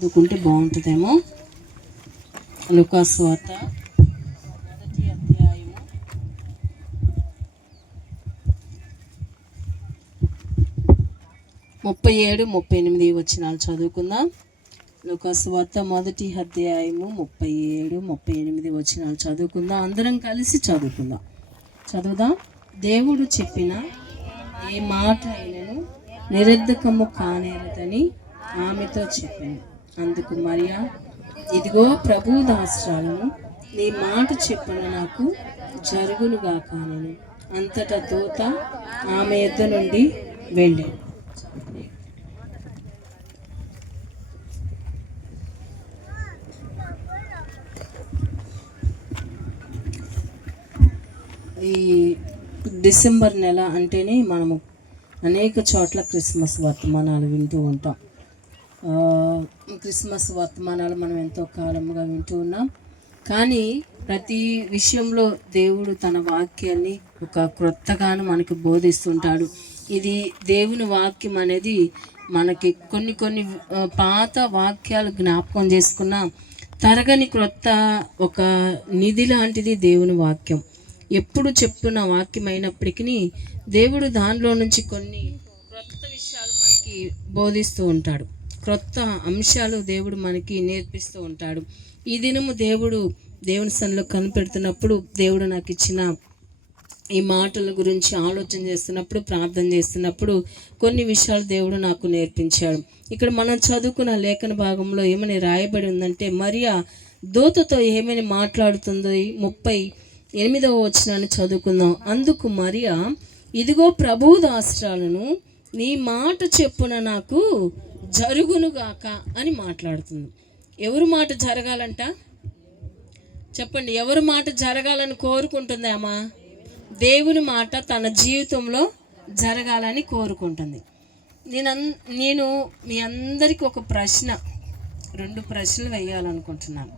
చదువుకుంటే బాగుంటుందేమో. లూకాసు వార్త 1వ అధ్యాయము 37-38 వచనాలు చదువుకుందాం. లూకాసు వార్త 1వ అధ్యాయము 37-38 వచనాలు చదువుకుందాం. అందరం కలిసి చదువుకుందాం. చదువుదాం. దేవుడు చెప్పిన ఏ మాట అయినను నిరర్ధకము కానేరదని ఆమెతో చెప్పాను. అందుకు మరియా, ఇదిగో ప్రభు దాసురాలను, నీ మాట చెప్పిన నాకు జరుగునుగా కానను. అంతటా దూత ఆమె యొద్ద నుండి వెళ్ళాడు. ఈ డిసెంబర్ నెల అంటేనే మనము అనేక చోట్ల క్రిస్మస్ వర్తమానాలు వింటూ ఉంటాం. క్రిస్మస్ వర్తమానాలు మనం ఎంతో కాలంగా వింటూ ఉన్నాం. కానీ ప్రతి విషయంలో దేవుడు తన వాక్యాన్ని ఒక క్రొత్తగాను మనకి బోధిస్తుంటాడు. ఇది దేవుని వాక్యం అనేది మనకి కొన్ని పాత వాక్యాలు జ్ఞాపకం చేసుకున్న తరగని క్రొత్త ఒక నిధి లాంటిది దేవుని వాక్యం. ఎప్పుడు చెప్పున్న వాక్యం అయినప్పటికీ దేవుడు దానిలో నుంచి కొన్ని క్రొత్త విషయాలు మనకి బోధిస్తూ ఉంటాడు. క్రొత్త అంశాలు దేవుడు మనకి నేర్పిస్తూ ఉంటాడు. ఈ దినము దేవుని సన్నిధిలో కనిపెడుతున్నప్పుడు దేవుడు నాకు ఇచ్చిన ఈ మాటల గురించి ఆలోచన చేస్తున్నప్పుడు, ప్రార్థన చేస్తున్నప్పుడు కొన్ని విషయాలు దేవుడు నాకు నేర్పించాడు. ఇక్కడ మనం చదువుకున్న లేఖన భాగంలో ఏమని రాయబడి ఉందంటే, మరియా దూతతో ఏమని మాట్లాడుతుందో 38వ వచనాన్ని చదువుకుందాం. అందుకు మరియా, ఇదిగో ప్రభు దాసురాలను, నీ మాట చెప్పున నాకు జరుగునుగాక అని మాట్లాడుతుంది. ఎవరు మాట జరగాలంట? చెప్పండి, ఎవరు మాట జరగాలని కోరుకుంటుంది? అమ్మా, దేవుని మాట తన జీవితంలో జరగాలని కోరుకుంటుంది. నేను మీ అందరికీ ఒక ప్రశ్న, 2 ప్రశ్నలు వేయాలనుకుంటున్నాను.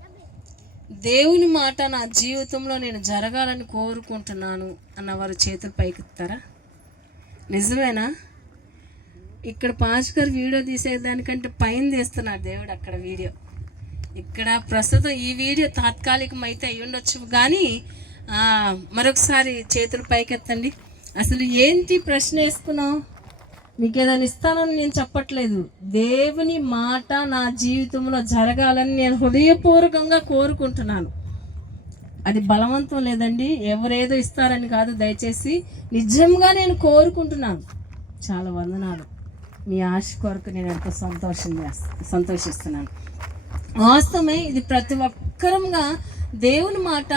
దేవుని మాట నా జీవితంలో నేను జరగాలని కోరుకుంటున్నాను అన్నవారు చేతులు పైకెత్తారా? నిజమేనా? ఇక్కడ పాస్టర్ వీడియో తీసేదానికంటే పైన తీస్తున్నాడు దేవుడు అక్కడ వీడియో. ఇక్కడ ప్రస్తుతం ఈ వీడియో తాత్కాలికం అయితే అయి ఉండొచ్చు, కానీ మరొకసారి చేతులు పైకెత్తండి. అసలు ఏంటి ప్రశ్న వేసుకున్నావు? మీకు ఏదైనా ఇస్తానని నేను చెప్పట్లేదు. దేవుని మాట నా జీవితంలో జరగాలని నేను హృదయపూర్వకంగా కోరుకుంటున్నాను. అది బలవంతం లేదండి, ఎవరేదో ఇస్తారని కాదు. దయచేసి నిజంగా నేను కోరుకుంటున్నాను. చాలా వందనాలు. మీ ఆశ కొరకు నేను ఎంతో సంతోషిస్తున్నాను. వాస్తవమే, ఇది ప్రతి ఒక్కరంగా దేవుని మాట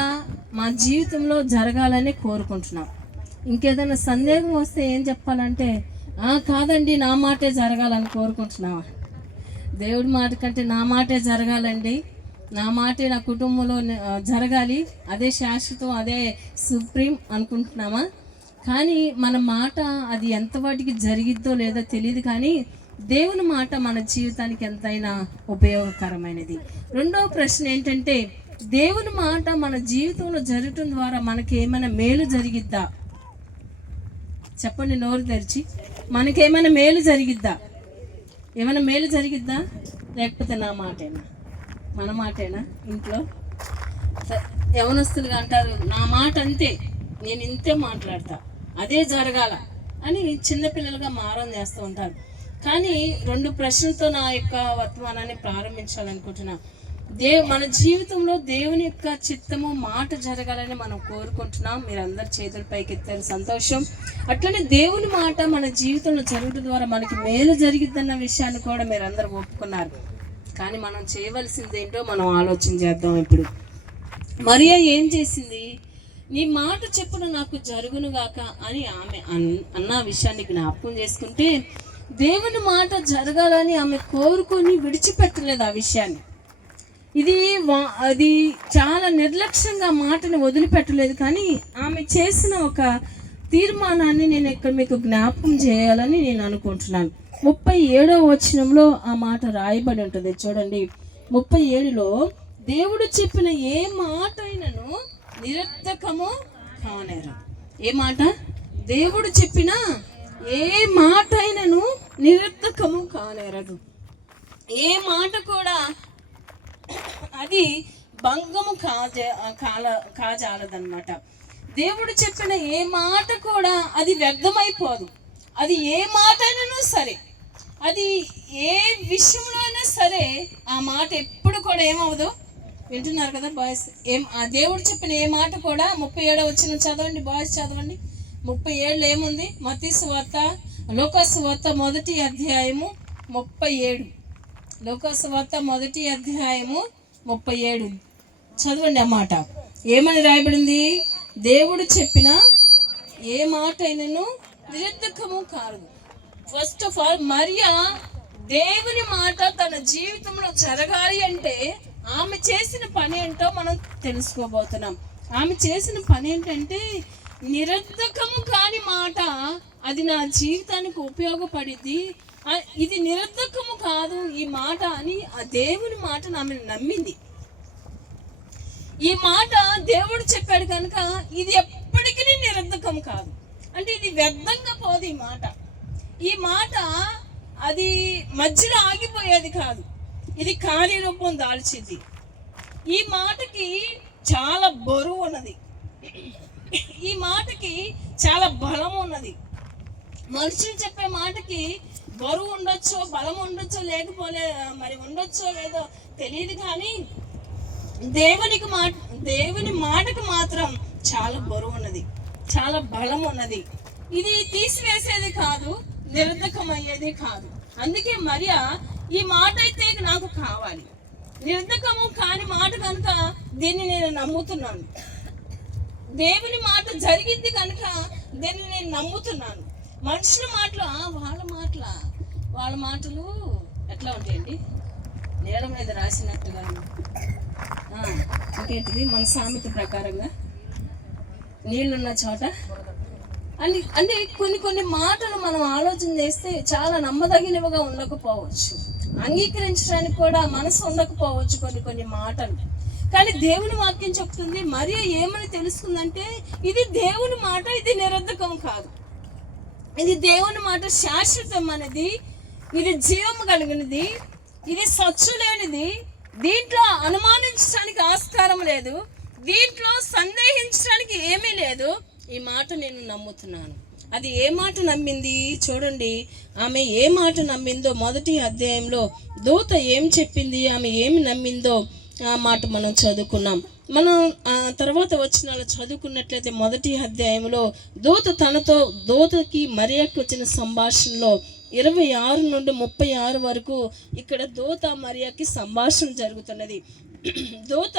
మా జీవితంలో జరగాలని కోరుకుంటున్నాం. ఇంకేదైనా సందేహం వస్తే ఏం చెప్పాలంటే, కాదండి నా మాటే జరగాలని కోరుకుంటున్నావా? దేవుడి మాట కంటే నా మాటే జరగాలండి, నా మాటే నా కుటుంబంలో జరగాలి, అదే శాశ్వతం, అదే సుప్రీం అనుకుంటున్నామా? కానీ మన మాట అది ఎంతవాటికి జరిగిద్దో లేదో తెలియదు, కానీ దేవుని మాట మన జీవితానికి ఎంతైనా ఉపయోగకరమైనది. 2వ ప్రశ్న ఏంటంటే, దేవుని మాట మన జీవితంలో జరగటం ద్వారా మనకి ఏమైనా మేలు జరిగిద్దా? చెప్పండి నోరు తెరిచి. మనకేమైనా మేలు జరిగిద్దా? ఏమైనా మేలు జరిగిద్దా? లేకపోతే నా మాటేనా? మన మాటేనా? ఇంట్లో యవనస్తులుగా అంటారు, నా మాట అంతే, నేను ఇంతే మాట్లాడతా, అదే జరగాల అని చిన్నపిల్లలుగా మారం చేస్తూ ఉంటారు. కానీ 2 ప్రశ్నలతో నా యొక్క వర్తమానాన్ని ప్రారంభించాలనుకుంటున్నా. మన జీవితంలో దేవుని యొక్క చిత్తము మాట జరగాలని మనం కోరుకుంటున్నాం. మీరందరు చేతులు పైకెత్తారు, సంతోషం. అట్లనే దేవుని మాట మన జీవితంలో జరగడం ద్వారా మనకి మేలు జరిగిద్దన్న విషయాన్ని కూడా మీరందరూ ఒప్పుకున్నారు. కానీ మనం చేయవలసింది ఏంటో మనం ఆలోచన చేద్దాం. ఇప్పుడు మరియా ఏం చేసింది? నీ మాట చెప్పున నాకు జరుగునుగాక అని ఆమె అన్న విషయాన్ని జ్ఞాపకం చేసుకుంటే, దేవుని మాట జరగాలని ఆమె కోరుకొని విడిచిపెట్టలేదు ఆ విషయాన్ని. అది చాలా నిర్లక్ష్యంగా మాటని వదిలిపెట్టలేదు, కానీ ఆమె చేసిన ఒక తీర్మానాన్ని నేను ఇక్కడ మీకు జ్ఞాపకం చేయాలని నేను అనుకుంటున్నాను. 37వ వచనంలో ఆ మాట రాయబడి ఉంటుంది. చూడండి, 37లో దేవుడు చెప్పిన ఏ మాట అయినను నిరర్థకము కానేరదు. ఏ మాట? దేవుడు చెప్పిన ఏ మాట అయినను నిరర్థకము కానేరదు. ఏ మాట కూడా అది భంగము కాజాలదన్నమాట. దేవుడు చెప్పిన ఏ మాట కూడా అది వ్యర్థమైపోదు. అది ఏ మాట అయినా సరే, అది ఏ విషయంలో అయినా సరే, ఆ మాట ఎప్పుడు కూడా ఏమవదు. వింటున్నారు కదా బాయ్స్? ఆ దేవుడు చెప్పిన ఏ మాట కూడా 37 వచ్చిన చదవండి బాయ్స్, చదవండి. 37 ఏముంది? మత్తయి సువార్త, లూకా సువార్త 1వ అధ్యాయము 37. లూకా సువార్త 1వ అధ్యాయము 37 చదవండి. ఆ మాట ఏమని రాయబడింది? దేవుడు చెప్పిన ఏ మాట అయినను నిరర్ధకము కాదు. ఫస్ట్ ఆఫ్ ఆల్, మరియా దేవుని మాట తన జీవితంలో జరగాలి అంటే ఆమె చేసిన పని ఏంటో మనం తెలుసుకోబోతున్నాం. ఆమె చేసిన పని ఏంటంటే, నిరర్ధకము కాని మాట, అది నా జీవితానికి ఉపయోగపడింది, ఇది నిరర్ధకము కాదు ఈ మాట అని ఆ దేవుని మాటను ఆమె నమ్మింది. ఈ మాట దేవుడు చెప్పాడు కనుక ఇది ఎప్పటికీ నిరర్ధకం కాదు. అంటే ఇది వ్యర్థంగా పోదు. ఈ మాట అది మధ్యలో ఆగిపోయేది కాదు. ఇది కార్యరూపం దాల్చింది. ఈ మాటకి చాలా బరువు ఉన్నది. ఈ మాటకి చాలా బలం ఉన్నది. మనుషులు చెప్పే మాటకి బరువు ఉండొచ్చో, బలం ఉండొచ్చో, లేకపోలే మరి ఉండొచ్చో లేదో తెలియదు, కానీ దేవుని మాటకు మాత్రం చాలా బరువు ఉన్నది, చాలా బలం ఉన్నది. ఇది తీసివేసేది కాదు, నిరర్ధకమయ్యేది కాదు. అందుకే మరియా ఈ మాట అయితే నాకు కావాలి, నిరర్ధకము కాని మాట కనుక దీన్ని నేను నమ్ముతున్నాను. దేవుని మాట జరిగింది కనుక దీన్ని నేను నమ్ముతున్నాను. మనుషుల మాటలు వాళ్ళ మాటలు ఎట్లా ఉంటాయండి? నేల మీద రాసినట్టుగా, ఇంకేంటిది మన సామెత ప్రకారంగా నీళ్ళున్న చోట అంటే కొన్ని మాటలు మనం ఆలోచన చేస్తే చాలా నమ్మదగినవిగా ఉండకపోవచ్చు, అంగీకరించడానికి కూడా మనసు ఉండకపోవచ్చు కొన్ని మాటలు. కానీ దేవుని వాక్యం చెప్తుంది, మరియా ఏమని తెలుసుకుందంటే, ఇది దేవుని మాట, ఇది నిరర్ధకం కాదు, ఇది దేవుని మాట శాశ్వతం అనేది, ఇది జీవము కలిగినది, ఇది సచ్చులేనిది, దీంట్లో అనుమానించడానికి ఆస్కారం లేదు, దీంట్లో సందేహించడానికి ఏమీ లేదు. ఈ మాట నేను నమ్ముతున్నాను. అది ఏ మాట నమ్మింది చూడండి. ఆమె ఏ మాట నమ్మిందో 1వ అధ్యాయంలో దూత ఏం చెప్పింది, ఆమె ఏమి నమ్మిందో ఆ మాట మనం చదువుకున్నాం. మనం తర్వాత వచ్చిన చదువుకున్నట్లయితే 1వ అధ్యాయంలో దూతకి మరియాకి వచ్చిన సంభాషణలో 26 నుండి 36 వరకు ఇక్కడ దూత మరియాకి సంభాషణ జరుగుతున్నది. దూత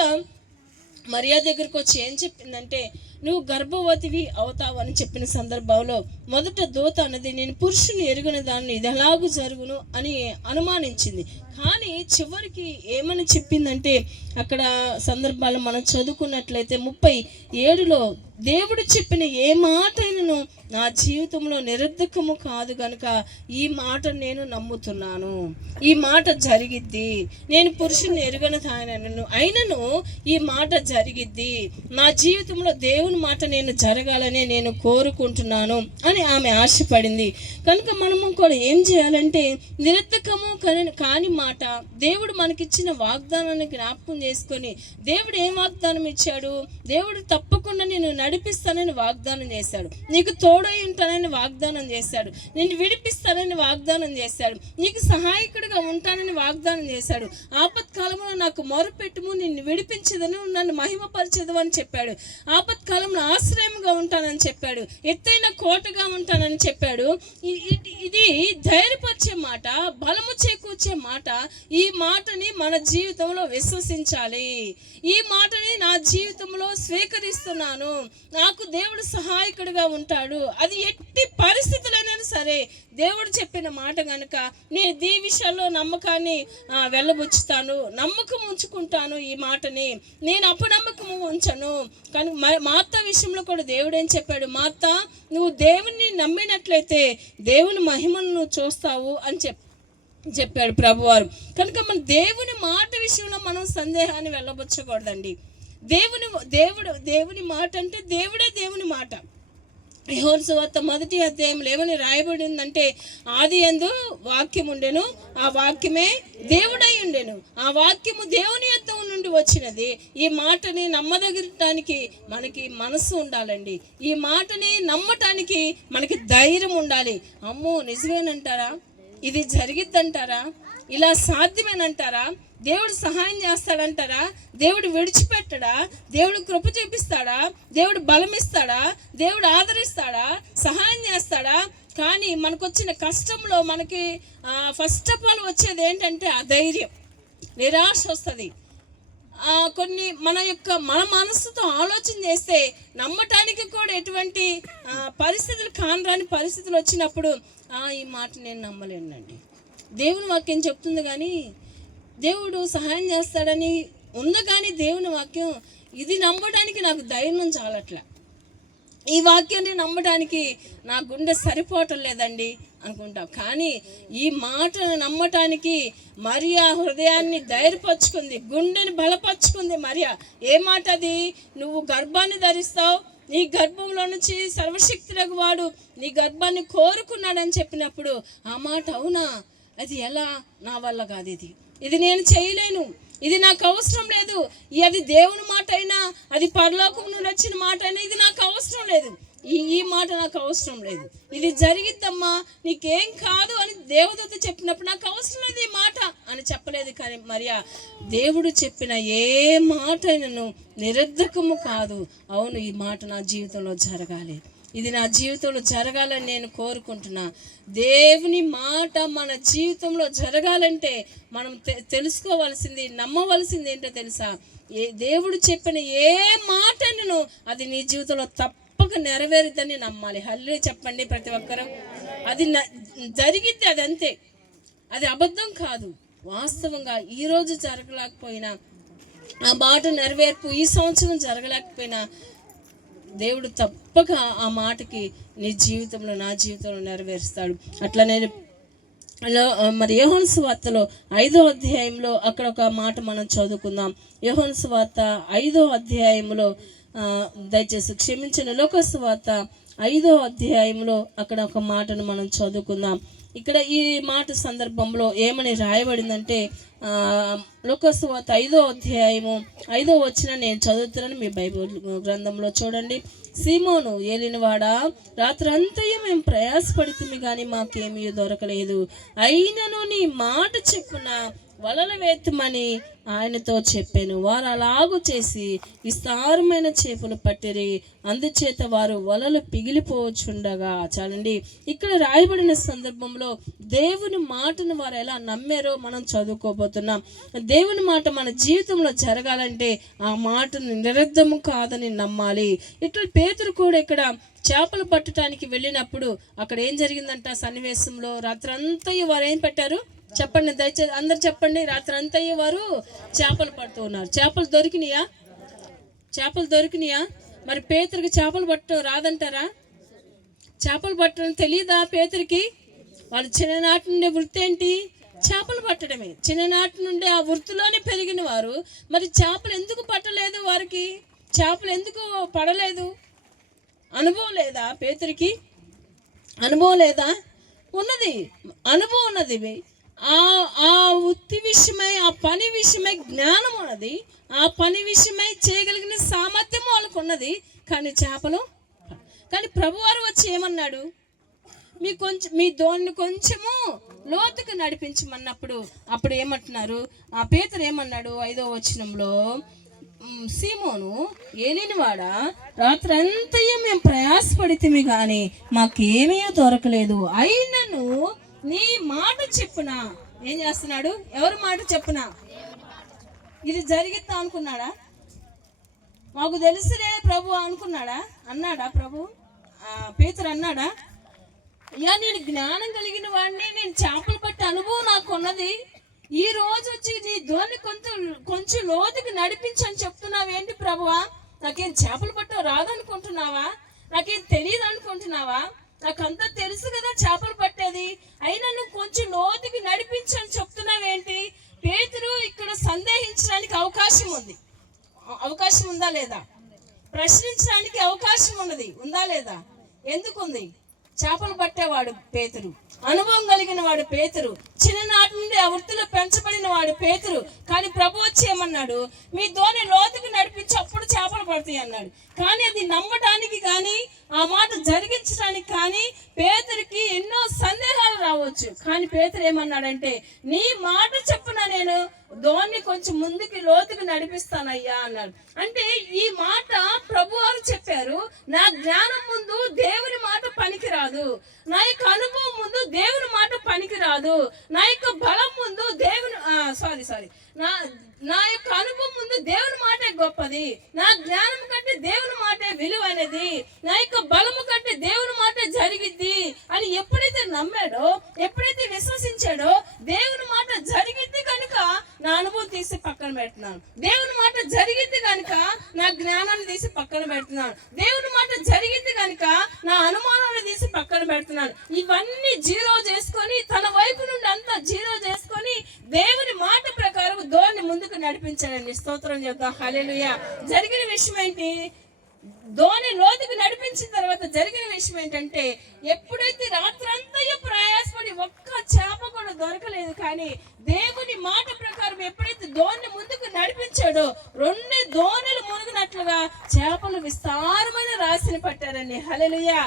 మరియా దగ్గరకు వచ్చి ఏం చెప్పిందంటే, నువ్వు గర్భవతివి అవుతావు అని చెప్పిన సందర్భంలో మొదట దూత అన్నది, నేను పురుషుని ఎరుగని దాన్ని ఇది ఎలాగూ జరుగును అని అనుమానించింది. కానీ చివరికి ఏమని చెప్పిందంటే, అక్కడ సందర్భాలు మనం చదువుకున్నట్లయితే 37లో దేవుడు చెప్పిన ఏ మాట అయినను నా జీవితంలో నిరర్ధకము కాదు గనుక ఈ మాట నేను నమ్ముతున్నాను, ఈ మాట జరిగిద్ది, నేను పురుషుని ఎరుగని అయినను ఈ మాట జరిగిద్ది, నా జీవితంలో దేవుని మాట నేను జరగాలని నేను కోరుకుంటున్నాను అని ఆమె ఆశపడింది. కనుక మనము కూడా ఏం చేయాలంటే, నిరర్ధకము కాని మాట, దేవుడు మనకిచ్చిన వాగ్దానాన్ని జ్ఞాపకం చేసుకొని, దేవుడు ఏం వాగ్దానం ఇచ్చాడు? దేవుడు తప్పకుండా నేను నడిపిస్తానని వాగ్దానం చేశాడు, నీకు తోడై ఉంటానని వాగ్దానం చేశాడు, నిన్ను విడిపిస్తానని వాగ్దానం చేశాడు, నీకు సహాయకుడిగా ఉంటానని వాగ్దానం చేశాడు, ఆపత్కాలంలో నాకు మొరపెట్టుము, నిన్ను విడిపించదను, నన్ను మహిమపరచదు అని చెప్పాడు, ఆపత్కాలంలో ఆశ్రయంగా ఉంటానని చెప్పాడు, ఎత్తైన కోటగా ఉంటానని చెప్పాడు. ఇది ధైర్యపరిచే మాట, బలము చేకూర్చే మాట. ఈ మాటని మన జీవితంలో విశ్వసించాలి. ఈ మాటని నా జీవితంలో స్వీకరిస్తున్నాను, నాకు దేవుడు సహాయకుడిగా ఉంటాడు, అది ఎట్టి పరిస్థితులైనా సరే దేవుడు చెప్పిన మాట కనుక నేను ఈ విషయాల్లో నమ్మకాన్ని వెళ్ళబుచ్చుతాను, నమ్మకం ఉంచుకుంటాను. ఈ మాటని నేను అపనమ్మకము ఉంచను. కానీ మా అత్త విషయంలో కూడా దేవుడు ఏం చెప్పాడు? మా అత్త, నువ్వు దేవుని నమ్మినట్లయితే దేవుని మహిమను నువ్వు చూస్తావు అని చెప్పాడు ప్రభువారు. కనుక మన దేవుని మాట విషయంలో మనం సందేహాన్ని వెళ్ళబుచ్చకూడదండి. దేవుని మాట అంటే దేవుడే దేవుని మాట. యోహాను సువార్త 1వ అధ్యాయంలో ఏమని రాయబడిందంటే, ఆది యందు వాక్యం ఉండెను, ఆ వాక్యమే దేవుడై ఉండెను, ఆ వాక్యము దేవుని యొద్ద నుండి వచ్చినది. ఈ మాటని నమ్మదగటానికి మనకి మనసు ఉండాలండి. ఈ మాటని నమ్మటానికి మనకి ధైర్యం ఉండాలి. అమ్మో నిజమేనంటారా, ఇది జరిగిద్దంటారా, ఇలా సాధ్యమేనంటారా, దేవుడు సహాయం చేస్తాడంటారా, దేవుడు విడిచిపెట్టడా, దేవుడు కృప చూపిస్తాడా, దేవుడు బలం ఇస్తాడా, దేవుడు ఆదరిస్తాడా, సహాయం చేస్తాడా? కానీ మనకు వచ్చిన కష్టంలో మనకి ఫస్ట్ ఆఫ్ ఆల్ వచ్చేది ఏంటంటే అధైర్యం, నిరాశ వస్తుంది. కొన్ని మన మనసుతో ఆలోచన చేస్తే నమ్మటానికి కూడా ఎటువంటి పరిస్థితులు కానరాని పరిస్థితులు వచ్చినప్పుడు ఈ మాట నేను నమ్మలేనండి. దేవుని వాక్యం చెప్తుంది కానీ దేవుడు సహాయం చేస్తాడని ఉంది, కానీ దేవుని వాక్యం ఇది నమ్మడానికి నాకు ధైర్యం చాలట్లా. ఈ వాక్యాన్ని నమ్మడానికి నా గుండె సరిపోవటం లేదండి అనుకుంటాం. కానీ ఈ మాటను నమ్మటానికి మరియా హృదయాన్ని ధైర్యపరుచుకుంది, గుండెని బలపరుచుకుంది. మరియా ఏ మాట అది, నువ్వు గర్భాన్ని ధరిస్తావు, నీ గర్భంలో నుంచి సర్వశక్తులకు వాడు నీ గర్భాన్ని కోరుకున్నాడని చెప్పినప్పుడు ఆ మాట అవునా, అది ఎలా, నా వల్ల కాదు, ఇది నేను చేయలేను, ఇది నాకు అవసరం లేదు, అది దేవుని మాట అయినా, అది పరలోకం నుండి వచ్చిన మాట అయినా, ఇది నాకు అవసరం లేదు, ఈ మాట నాకు అవసరం లేదు, ఇది జరిగిద్దమ్మా, నీకేం కాదు అని దేవదూత చెప్పినప్పుడు నాకు అవసరం లేదు ఈ మాట అని చెప్పలేదు. కానీ మరియా దేవుడు చెప్పిన ఏ మాట అయినను నిరర్ధకము కాదు, అవును ఈ మాట నా జీవితంలో జరగాలి, ఇది నా జీవితంలో జరగాలని నేను కోరుకుంటున్నా. దేవుని మాట మన జీవితంలో జరగాలంటే మనం తెలుసుకోవాల్సింది, నమ్మవలసింది ఏంటో తెలుసా, దేవుడు చెప్పిన ఏ మాటను అది నీ జీవితంలో తప్పక నెరవేరుద్దని నమ్మాలి. హల్లెలూయా చెప్పండి ప్రతి ఒక్కరూ. అది జరిగిద్ది, అది అంతే, అది అబద్ధం కాదు. వాస్తవంగా ఈరోజు జరగలేకపోయినా, ఆ మాట నెరవేర్పు ఈ సంవత్సరం జరగలేకపోయినా, దేవుడు తప్పక ఆ మాటకి నీ జీవితంలో, నా జీవితంలో నెరవేరుస్తాడు. అట్లనే మరి యోహాను సువార్తలో 5వ అధ్యాయంలో అక్కడ ఒక మాట మనం చదువుకుందాం. యోహాను సువార్త 5వ అధ్యాయంలో దయచేసి క్షమించిన లోక సువార్త 5వ అధ్యాయంలో అక్కడ ఒక మాటను మనం చదువుకుందాం. ఇక్కడ ఈ మాట సందర్భంలో ఏమని రాయబడిందంటే, లోకాసు వార్త 5వ అధ్యాయము 5వ వచనం నేను చదువుతున్నాను, మీ బైబిల్ గ్రంథంలో చూడండి. సీమోను ఏలినవాడా, రాత్రంతయు మేము ప్రయాసపడుతుంది కానీ మాకేమీ దొరకలేదు, అయినను నీ మాట చెప్పున వలలు వేత్తమని ఆయనతో చెప్పాను. వారు అలాగూ చేసి విస్తారమైన చేపలు పట్టిరి, అందుచేత వారు వలలు పిగిలిపోవచ్చుండగా. చాలండి, ఇక్కడ రాయబడిన సందర్భంలో దేవుని మాటను వారు ఎలా నమ్మారో మనం చదువుకోబోతున్నాం. దేవుని మాట మన జీవితంలో జరగాలంటే ఆ మాటను నిరర్ధము కాదని నమ్మాలి. ఇట్లా పేతురు కూడా ఇక్కడ చేపలు పట్టడానికి వెళ్ళినప్పుడు అక్కడ ఏం జరిగిందంట సన్నివేశంలో, రాత్రంతా వారు ఏం పెట్టారు చెప్పండి, దయచేసి అందరు చెప్పండి. రాత్రి అంతా వారు చేపలు పడుతూ ఉన్నారు. చేపలు దొరికినాయా? చేపలు దొరికినాయా? మరి పేతురికి చేపలు పట్టడం రాదంటారా? చేపలు పట్టడం తెలియదా పేతురికి? వాళ్ళు చిన్ననాటి నుండి వృత్తి ఏంటి? చేపలు పట్టడమే. చిన్ననాటి నుండి ఆ వృత్తిలోనే పెరిగిన వారు మరి చేపలు ఎందుకు పట్టలేదు? వారికి చేపలు ఎందుకు పడలేదు? అనుభవం లేదా పేతురికి? అనుభవం లేదా? ఉన్నది, అనుభవం ఉన్నది. ఆ వృత్తి విషయమై, ఆ పని విషయమై జ్ఞానం ఉన్నది, ఆ పని విషయమై చేయగలిగిన సామర్థ్యం వాళ్ళకు ఉన్నది. కానీ చేపలు, కానీ ప్రభువారు వచ్చి ఏమన్నాడు, మీ దోణిని కొంచెము లోతుకు నడిపించమన్నప్పుడు అప్పుడు ఏమంటున్నారు, ఆ పేతురు ఏమన్నాడు 5వ వచనంలో, సీమోను ఏలినవాడా, రాత్రంతయు మేము ప్రయాసపడితిమి కానీ మాకేమీ దొరకలేదు, అయినను నీ మాట చెప్పున. ఏం చేస్తున్నాడు? ఎవరి మాట చెప్పున? ఇది జరిగిద్దా అనుకున్నాడా? మాకు తెలుసులే ప్రభు అనుకున్నాడా? అన్నాడా ప్రభు? పేతురు అన్నాడా, నేను జ్ఞానం కలిగిన వాడిని, నేను చేపలు పట్టే అనుభవం నాకు ఉన్నది, ఈ రోజు వచ్చి నీ ధోని కొంచెం లోతుకి నడిపించని చెప్తున్నావు ఏంటి ప్రభువా? నాకేం చేపలు పట్టవు రాదనుకుంటున్నావా? నాకేం తెలియదు అనుకుంటున్నావా? నాకంతా తెలుసు కదా చేపలు పట్టేది, అయినా నువ్వు కొంచెం లోతుకి నడిపించని చెప్తున్నావేంటి? పేతురు ఇక్కడ సందేహించడానికి అవకాశం ఉంది. అవకాశం ఉందా లేదా? ప్రశ్నించడానికి అవకాశం ఉన్నది, ఉందా లేదా? ఎందుకుంది? చేపలు పట్టేవాడు పేతురు, అనుభవం కలిగిన వాడు పేతురు, చిన్ననాటి నుండి ఆ వృత్తిలో పెంచబడిన వాడు పేతురు. కానీ ప్రభు వచ్చి ఏమన్నాడు? మీ ధోని లోతుకు నడిపించి అప్పుడు చేపలు పడతాయి అన్నాడు. కానీ అది నమ్మడానికి కానీ ఆ మాట జరిగించడానికి కానీ పేతురికి ఎన్నో సందేహాలు రావచ్చు. కానీ పేతురు ఏమన్నాడంటే, నీ మాట చెప్పున నేను ధోని కొంచెం ముందుకి లోతుకు నడిపిస్తానయ్యా అన్నాడు. అంటే ఈ మాట ప్రభు వారు చెప్పారు. నా జ్ఞానం ముందు దేవుని మాట పనికిరాదు, నా యొక్క అనుభవం ముందు దేవుని మాట పనికిరాదు, నా యొక్క బలం ముందు దేవుని నా యొక్క అనుభవం ముందు దేవుని మాటే గొప్పది, నా జ్ఞానం కంటే దేవుని మాటే విలువైనది, నా యొక్క బలము కంటే దేవుని మాటే జరిగిద్ది అని ఎప్పుడైతే నమ్మాడో, ఎప్పుడైతే విశ్వసించాడో, దేవుని మాట జరిగిద్ది కనుక నా అనుభవం తీసి పక్కన పెడుతున్నాను, దేవుని మాట జరిగిద్ది కనుక నా జ్ఞానాన్ని తీసి పక్కన పెడుతున్నాను, దేవుని మాట జరిగిద్ది కనుక నా అనుమానాన్ని తీసి పక్కన పెడుతున్నాను. ఇవన్నీ జీరో చేసుకొని, తన వైపు నుండి అంతా జీరో చేసుకొని దేవుని మాట ప్రకారం ధోని ముందుకు నడిపించాడండి. స్తోత్రం చెప్తాం. హల్లెలూయా. జరిగిన విషయం ఏంటి? ధోని లోతుకు నడిపించిన తర్వాత జరిగిన విషయం ఏంటంటే, ఎప్పుడైతే రాత్రంతా ప్రయాసపడి ఒక్క చేప కూడా దొరకలేదు, కానీ దేవుని మాట ప్రకారం ఎప్పుడైతే ధోని ముందుకు నడిపించాడో 2 ధోనులు మునిగినట్లుగా చేపలు విస్తారమైన రాశిని పట్టారండి. హల్లెలూయా.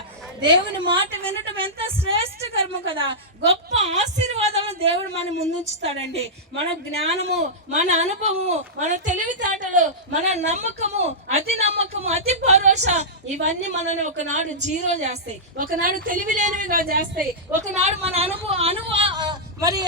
దేవుని మాట వినటం ఎంత శ్రేష్టకరము కదా. గొప్ప ఆశీర్వాదాలను దేవుడు మన ముందుంచుతాడండి. మన జ్ఞానము, మన అనుభవము, మన తెలివితేటలు, మన నమ్మకము, అతి నమ్మకము, అతి భరోసా, ఇవన్నీ మనల్ని ఒకనాడు జీరో చేస్తాయి, ఒకనాడు తెలివి లేనివిగా చేస్తాయి, ఒకనాడు మన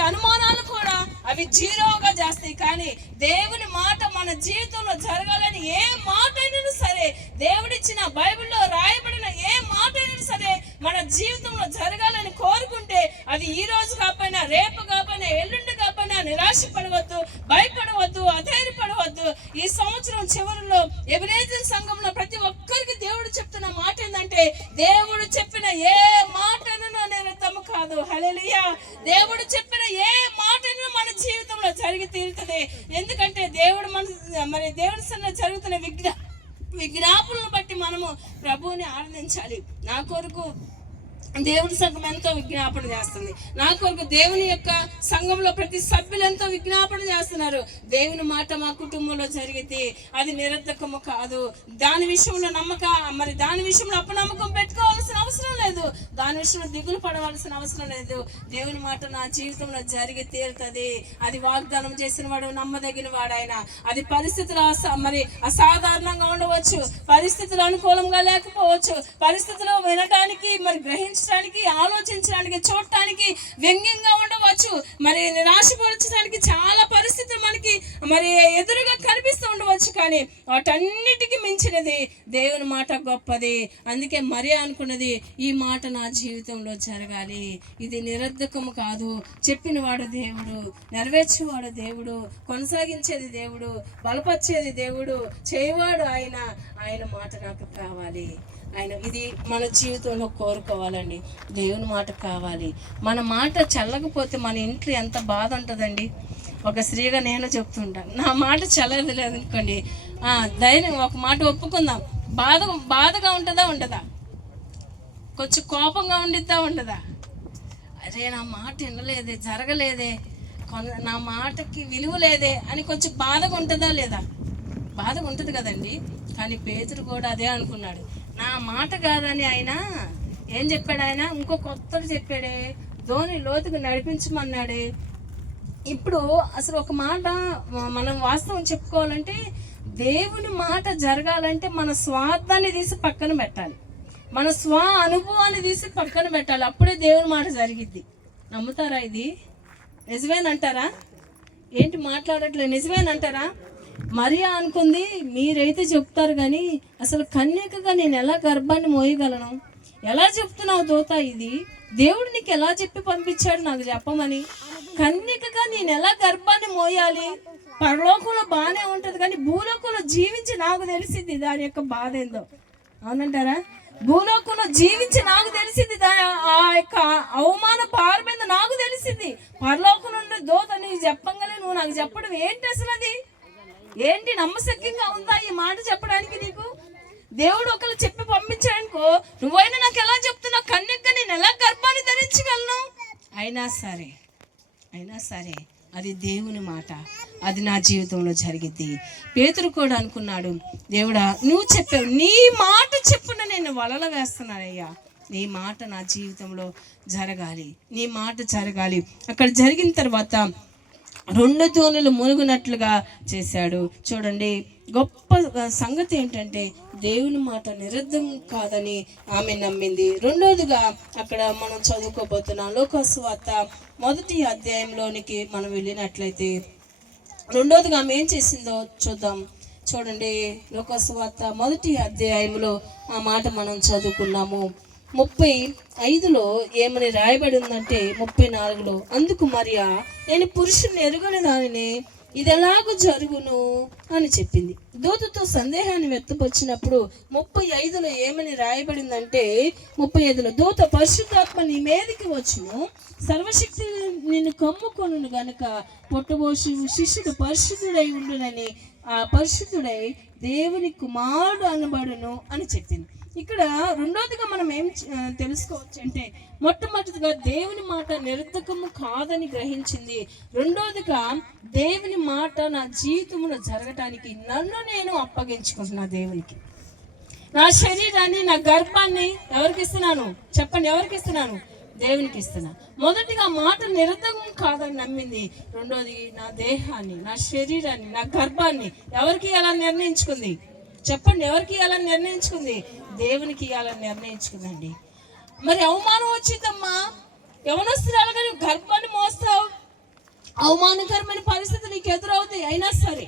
అనుమానాలు కూడా అవి జీరోగా చేస్తాయి. కానీ దేవుని మాట మన జీవితంలో జరగాలని ఏ మాట అయినా సరే, దేవుడిచ్చిన బైబిల్లో రాయబడిన ఏ మాట అయినా సరే మన జీవితంలో జరగాలని కోరుకుంటే, అది ఈ రోజు కాకపోయినా, రేపు కాకపోయినా, ఎల్లుండి కాకపోయినా నిరాశపడవద్దు, భయపడవద్దు, అధైర్యపడవద్దు. ఈ సంవత్సరం చివరిలో ఎబినేజర్ సంఘంలో ప్రతి ఒక్కరికి దేవుడు చెప్తున్న మాట ఏంటంటే, దేవుడు చెప్పిన ఏ మాటను నిరర్థము కాదు. హల్లెలూయా. దేవుడు చెప్పిన ఏ మాటను మన జీవితంలో జరిగి తీరుతుంది. ఎందుకంటే దేవుడు దేవుడి సన్నిధిలో జరుగుతున్న విజ్ఞాపనలను బట్టి మనము ప్రభువుని ఆరాధించాలి. నా కొరకు దేవుని సంఘం ఎంతో విజ్ఞాపన చేస్తుంది, నా కొరకు దేవుని యొక్క సంఘంలో ప్రతి సభ్యులు ఎంతో విజ్ఞాపన చేస్తున్నారు. దేవుని మాట మా కుటుంబంలో జరిగితే అది నిరర్థకము కాదు. దాని విషయంలో దాని విషయంలో అపనమ్మకం పెట్టుకోవాల్సిన అవసరం లేదు, దాని విషయంలో దిగులు పడవలసిన అవసరం లేదు. దేవుని మాట నా జీవితంలో జరిగి తీరుతుంది. అది వాగ్దానం చేసిన వాడు నమ్మదగిన వాడు ఆయన. అది పరిస్థితులు అసాధారణంగా ఉండవచ్చు, పరిస్థితులు అనుకూలంగా లేకపోవచ్చు, పరిస్థితులు వినటానికి గ్రహించడానికి, ఆలోచించడానికి, చూడటానికి వ్యంగ్యంగా ఉండవచ్చు, నిరాశపరచడానికి చాలా పరిస్థితులు మనకి ఎదురుగా కనిపిస్తూ ఉండవచ్చు. కానీ వాటన్నిటికీ మించినది దేవుని మాట గొప్పది. అందుకే మరియ అనుకున్నది, ఈ మాట నా జీవితంలో జరగాలి, ఇది నిరర్ధకము కాదు. చెప్పినవాడు దేవుడు, నెరవేర్చేవాడు దేవుడు, కొనసాగించేది దేవుడు, బలపరిచేది దేవుడు, చేయవాడు ఆయన మాట నాకు కావాలి. ఇది మన జీవితంలో కోరుకోవాలండి. దేవుని మాట కావాలి. మన మాట చల్లకపోతే మన ఇంట్లో ఎంత బాధ ఉంటుందండి. ఒక స్త్రీగా నేను చెప్తుంటాను, నా మాట చల్లదు లేదనుకోండి, ధైర్యం ఒక మాట ఒప్పుకుందాం, బాధగా ఉండదా? కొంచెం కోపంగా ఉండదా? అరే నా మాట వినలేదే, జరగలేదే, నా మాటకి విలువ లేదే అని కొంచెం బాధగా ఉంటుందా లేదా? బాధగా ఉంటుంది కదండి. కానీ పేతురు కూడా అదే అనుకున్నాడు. నా మాట కాదని ఆయన ఏం చెప్పాడు? ఆయన ఇంకో కొత్తడు చెప్పాడే, ధోని లోతుకు నడిపించమన్నాడే. ఇప్పుడు అసలు ఒక మాట మనం వాస్తవం చెప్పుకోవాలంటే, దేవుని మాట జరగాలంటే మన స్వార్థాన్ని తీసి పక్కన పెట్టాలి, మన అనుభవాన్ని తీసి పక్కన పెట్టాలి. అప్పుడే దేవుని మాట జరిగిద్ది. నమ్ముతారా? ఇది నిజమేనంటారా? ఏంటి మాట్లాడట్లేదు, నిజమేనంటారా? మరియా అనుకుంది, మీరైతే చెప్తారు కానీ అసలు కన్యకగా నేను ఎలా గర్భాన్ని మోయగలను? ఎలా చెప్తున్నావు దూత? ఇది దేవుడు నీకు ఎలా చెప్పి పంపించాడు నాకు చెప్పమని? కన్యకగా నేను ఎలా గర్భాన్ని మోయాలి? పరలోకంలో బాగానే ఉంటుంది, కానీ భూలోకంలో జీవించి నాకు తెలిసింది దాని యొక్క బాధ ఏందో. అవునంటారా? భూలోకంలో జీవించి నాకు తెలిసింది ఆ యొక్క అవమాన భారం మీద నాకు తెలిసింది. పరలోకం నుండి దూత నీకు చెప్పంగానే నువ్వు నాకు చెప్పడం ఏంటి? అసలు అది ఏంటి? నమ్మశక్యంగా ఉందా ఈ మాట చెప్పడానికి నీకు? దేవుడు ఒకరు చెప్పి పంపించాడనుకో, నువ్వైనా నాకు ఎలా చెప్తున్నావు, కన్యక నేను ఎలా గర్భాన్ని ధరించగలను? అయినా సరే అది దేవుని మాట, అది నా జీవితంలో జరిగింది. పేతురు కూడా అనుకున్నాడు, దేవుడా నువ్వు చెప్పావు, నీ మాట చెప్పున నేను వలలు వేస్తున్నానయ్యా, నీ మాట నా జీవితంలో జరగాలి, నీ మాట జరగాలి. అక్కడ జరిగిన తర్వాత 2 దోణులు మునుగునట్లుగా చేశాడు. చూడండి, గొప్ప సంగతి ఏంటంటే దేవుని మాట నిరర్ధం కాదని ఆమె నమ్మింది. రెండోదిగా అక్కడ మనం చదువుకోబోతున్నాం. లోకాసు వార్త 1వ అధ్యాయంలోనికి మనం వెళ్ళినట్లయితే రెండోదిగా ఆమె ఏం చేసిందో చూద్దాం. చూడండి, లోకాసు వార్త 1వ అధ్యాయంలో ఆ మాట మనం చదువుకున్నాము. 35లో ఏమని రాయబడి ఉందంటే 34లో, అందుకు మరియా నేను పురుషుని ఎరుగని దానిని, ఇది ఎలాగూ జరుగును అని చెప్పింది. దూతతో సందేహాన్ని వ్యక్తపరిచినప్పుడు 35లో ఏమని రాయబడిందంటే 35లో, దూత పరిశుద్ధాత్మ నీ మీదకి వచ్చును, సర్వశక్తి నిన్ను కమ్ముకొను గనుక పొట్టబోసి శిష్యుడు పరిశుద్ధుడై ఉండునని, ఆ పరిశుద్ధుడై దేవుని కుమారుడు అనబడును అని చెప్పింది. ఇక్కడ రెండోదిగా మనం ఏం తెలుసుకోవచ్చు అంటే, మొట్టమొదటిగా దేవుని మాట నిరర్ధకము కాదని గ్రహించింది. రెండోదిగా దేవుని మాట నా జీవితంలో జరగటానికి నన్ను నేను అప్పగించుకుంటున్నా దేవునికి. నా శరీరాన్ని, నా గర్భాన్ని ఎవరికి ఇస్తున్నాను చెప్పండి? ఎవరికి ఇస్తున్నాను? దేవునికి ఇస్తున్నా. మొదటిగా మాట నిరర్ధకం కాదని నమ్మింది. రెండోది నా దేహాన్ని, నా శరీరాన్ని, నా గర్భాన్ని ఎవరికి ఇవ్వాలని నిర్ణయించుకుంది? చెప్పండి, ఎవరికి ఇవ్వాలని నిర్ణయించుకుంది? దేవునికి ఇవ్వాలని నిర్ణయించుకుందండి. మరి అవమానం వచ్చిందమ్మా, యవనస్తురాలుగా నువ్వు గర్భాన్ని మోస్తావు, అవమానకరమైన పరిస్థితి నీకు ఎదురవుతాయి. అయినా సరే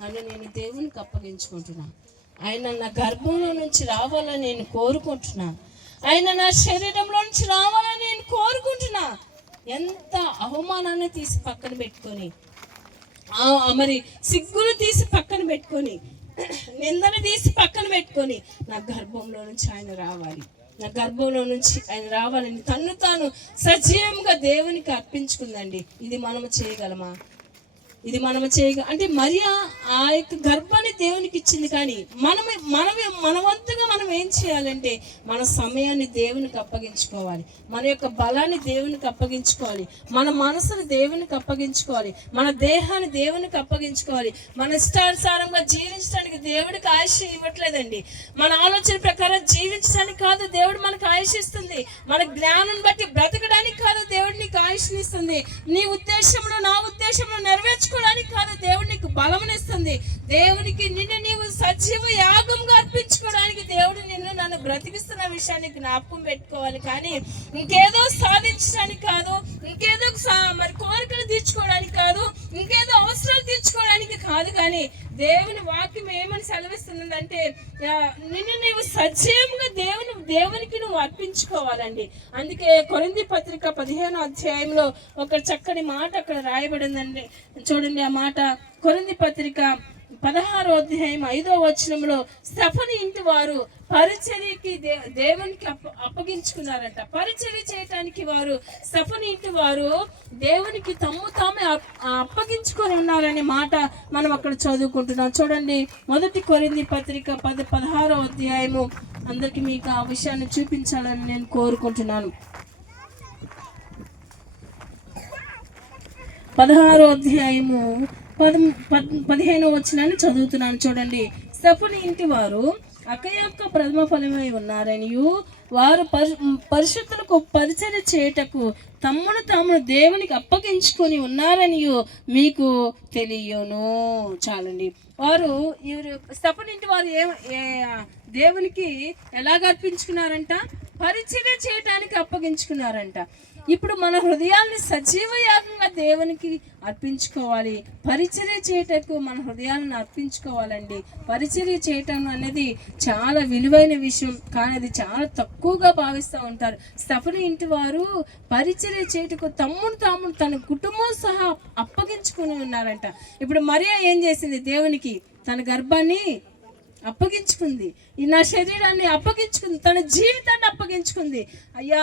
నన్ను నేను దేవునికి అప్పగించుకుంటున్నాను. ఆయన నా గర్భంలో నుంచి రావాలని నేను కోరుకుంటున్నాను, ఆయన నా శరీరంలో నుంచి రావాలని నేను కోరుకుంటున్నా. ఎంత అవమానాన్ని తీసి పక్కన పెట్టుకొని, మరి సిగ్గును తీసి పక్కన పెట్టుకొని, నిందను తీసి పక్కన పెట్టుకొని, నా గర్భంలో నుంచి ఆయన రావాలి, నా గర్భంలో నుంచి ఆయన రావాలని తన్ను తాను సజీవంగా దేవునికి అర్పించుకుందండి. ఇది మనము చేయగలమా? ఇది మనము అంటే మరియా ఆ యొక్క గర్భాన్ని దేవునికి ఇచ్చింది. కానీ మన వంతుగా మనం ఏం చేయాలంటే మన సమయాన్ని దేవునికి అప్పగించుకోవాలి, మన యొక్క బలాన్ని దేవునికి అప్పగించుకోవాలి, మన మనసును దేవునికి అప్పగించుకోవాలి, మన దేహాన్ని దేవునికి అప్పగించుకోవాలి. మన ఇష్టానుసారంగా జీవించడానికి దేవుడికి ఆయుష్ ఇవ్వట్లేదండి. మన ఆలోచన ప్రకారం జీవించడానికి కాదు దేవుడు మనకు ఆయుష్ ఇస్తుంది. మన జ్ఞానం బట్టి బ్రతకడానికి కాదు దేవుడు నీకు ఆయుష్నిస్తుంది. నీ ఉద్దేశంలో, నా ఉద్దేశంలో నెరవేర్చుకోవడానికి కాదు దేవుడు నీకు బలమునిస్తుంది. దేవునికి నిన్ను నీవు సజీవ యాగంగా అర్పించుకోవడానికి దేవుడు నన్ను బ్రతికిస్తున్న విషయాన్ని జ్ఞాపకం పెట్టుకోవాలి. కానీ ఇంకేదో సాధించడానికి కాదు, ఇంకేదో మరి కోరికలు తీర్చుకోవడానికి కాదు, ఇంకేదో అవసరాలు తీర్చుకోవడానికి కాదు. కానీ దేవుని వాక్యం ఏమని సెలవిస్తుందంటే నిన్ను నీవు సజీవంగా దేవునికి నువ్వు అర్పించుకోవాలండి. అందుకే కొరింథీ పత్రిక 15వ అధ్యాయంలో ఒక చక్కని మాట అక్కడ రాయబడిందండి. చూడండి ఆ మాట. కొరింథీ పత్రిక 16వ అధ్యాయం 5వ వచనంలో, స్తెఫను ఇంటి వారు పరిచర్యకి దేవునికి అప్పగించుకున్నారంట. పరిచర్య చేయటానికి వారు, స్తెఫను ఇంటి వారు దేవునికి తామే అప్పగించుకొని ఉన్నారనే మాట మనం అక్కడ చదువుకుంటున్నాం. చూడండి, 1 కొరింథీ పత్రిక 16వ అధ్యాయము. అందరికి మీకు ఆ విషయాన్ని చూపించాలని నేను కోరుకుంటున్నాను. 16వ అధ్యాయము 15వ వచనాన్ని చదువుతున్నాను. చూడండి, స్తెఫను ఇంటి వారు అక్కయ్య యొక్క ప్రథమ ఫలమై ఉన్నారనియు, వారు పరిశుద్ధులకు పరిచర్య చేయుటకు తమ్మును తాము దేవునికి అప్పగించుకొని ఉన్నారనియు మీకు తెలియను. చాలండి. వారు స్తెఫను ఇంటి వారు దేవునికి ఎలాగ అర్పించుకున్నారంట? పరిచర్య చేయటానికి అప్పగించుకున్నారంట. ఇప్పుడు మన హృదయాల్ని సజీవ యాగంగా దేవునికి అర్పించుకోవాలి. పరిచర్య చేయటకు మన హృదయాలను అర్పించుకోవాలండి. పరిచర్య చేయటం అనేది చాలా విలువైన విషయం, కానీ అది చాలా తక్కువగా భావిస్తూ ఉంటారు. స్తెఫను ఇంటి వారు పరిచర్య చేయటకు తాము తన కుటుంబం సహా అప్పగించుకుని ఉన్నారంట. ఇప్పుడు మరియా ఏం చేసింది? దేవునికి తన గర్భాన్ని అప్పగించుకుంది, నా శరీరాన్ని అప్పగించుకుంది, తన జీవితాన్ని అప్పగించుకుంది. అయ్యా